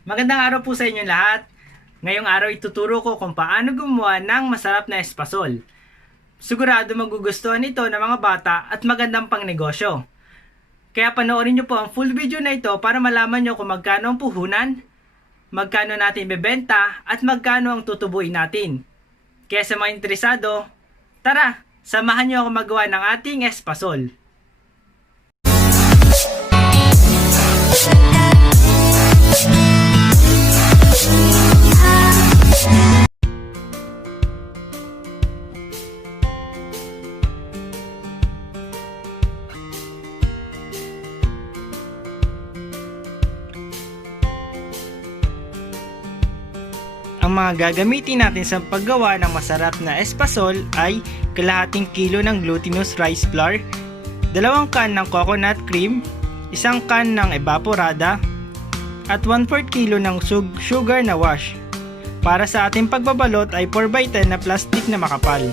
Magandang araw po sa inyo lahat. Ngayong araw ituturo ko kung paano gumawa ng masarap na espasol. Sigurado magugustuhan ito ng mga bata at magandang pang negosyo. Kaya panoorin nyo po ang full video na ito para malaman nyo kung magkano ang puhunan, magkano natin bebenta at magkano ang tutubuin natin. Kaya sa mga interesado, tara, samahan nyo ako magawa ng ating espasol. Ang mga gagamitin natin sa paggawa ng masarap na espasol ay kalahating kilo ng glutinous rice flour, 2 can ng coconut cream, 1 can ng Evaporada, at 1/4 kilo ng sugar na wash. Para sa ating pagbabalot ay 4x10 na plastic na makapal.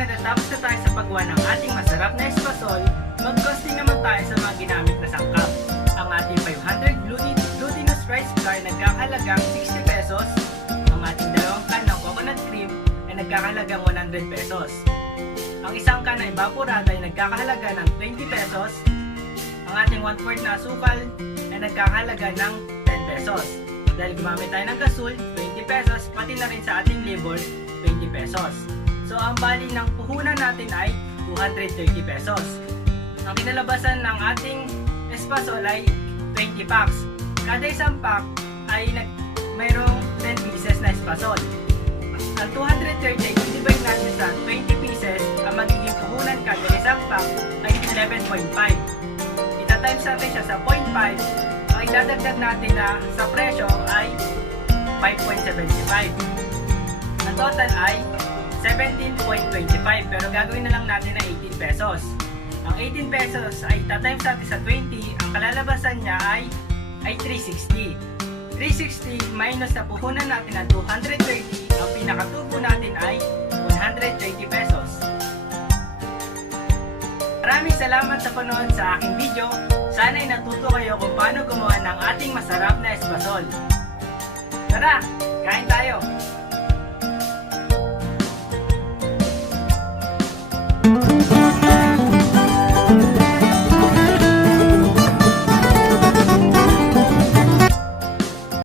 natatapos na tayo sa paggawa ng ating masarap na espasol, mag-costing naman tayo sa mga ginamit na sangkap. Ang ating 500 glutinous rice flour nagkakahalagang 60 pesos. Ang ating 2 can ng coconut cream ay nagkakahalagang 100 pesos. Ang isang can ng Evaporada ay nagkakahalaga ng 20 pesos. Ang ating 1/4 na asukal ay nagkakahalaga ng 10 pesos. Dahil gumamit tayo ng gasol, 20 pesos, pati na rin sa ating labor, 20 pesos. So ang bali ng puhunan natin ay 230 pesos. Ang kinalabasan ng ating espasol ay 20 packs. Kada isang pack ay mayroong 10 pieces na espasol. Ang 230 ay i-divide natin sa 20 pieces, ang magiging puhunan kada isang pack ay 11.5. Ita-times natin siya sa 0.5, ang idadagdag natin na sa presyo ay 5.75. Ang total ay 17.25, pero gagawin na lang natin na 18 pesos. Ang 18 pesos ay ita-times natin sa 20, ang kalalabasan niya ay 360. 360 minus na puhunan natin ng 230, ang pinakatubo natin ay 130 pesos. Maraming salamat sa panonood sa aking video. Sana'y natuto kayo kung paano gumawa ng ating masarap na espasol. Tara, kain tayo!